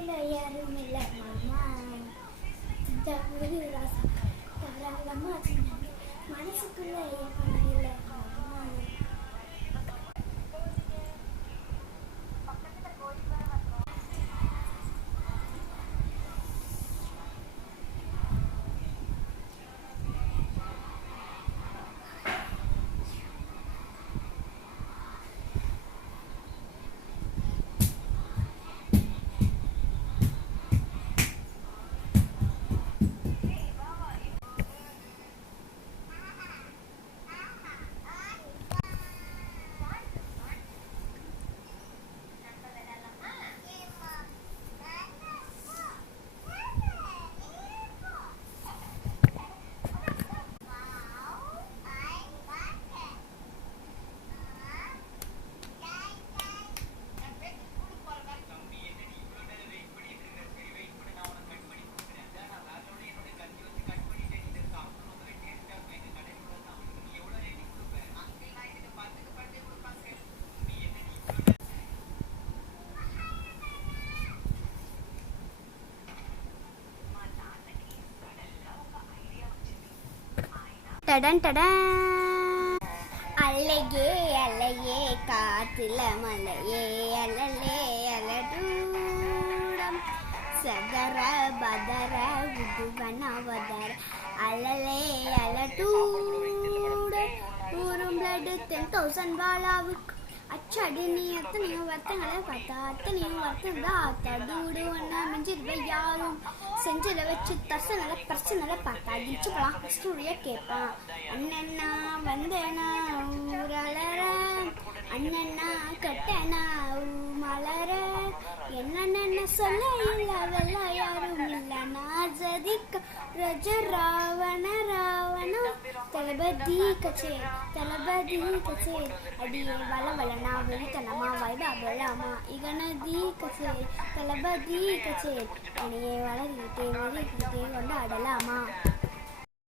மனசுக்குள்ள யாரும் இல்லை மாமா ராசா தாராளமா மனசுக்குள்ள யாரும் இல்லை மாமா. டடன் டடன் அலையே அலையே காத்துல மலையே அலலே அலடூடம் சதர பதர உதுவனவதர அலலே அலடூட ஊரும் பிளடு 10,000 வாளாவுக்கு அச்சடி நீ எத்தனையோ வருத்தங்களை பார்த்தா அத்தனையோ வருத்தம் தடூடு ஒன்னா மிஞ்சிருவ யாரும் செஞ்சில வச்சு தர்சனல பிரச்சனை பார்த்தா அடிச்சு போலாம் ஸ்டூடியோ கேட்பான். அண்ணன்னா வந்தேனா ஊரலர அண்ணன்னா கட்டனா மலர என்னென்ன சொல்ல இல்ல அதெல்லாம் யாரும் இல்ல நான் ஜதிக்க ரஜ ராவண ராவண தளபதி கச்சே அடியே வளவளனா வெறித்தனமா வைபாபலாமா இகனதி கச்சே தளபதி கச்சே அடியே வளர்கிட்டே கொண்டாடலாமா.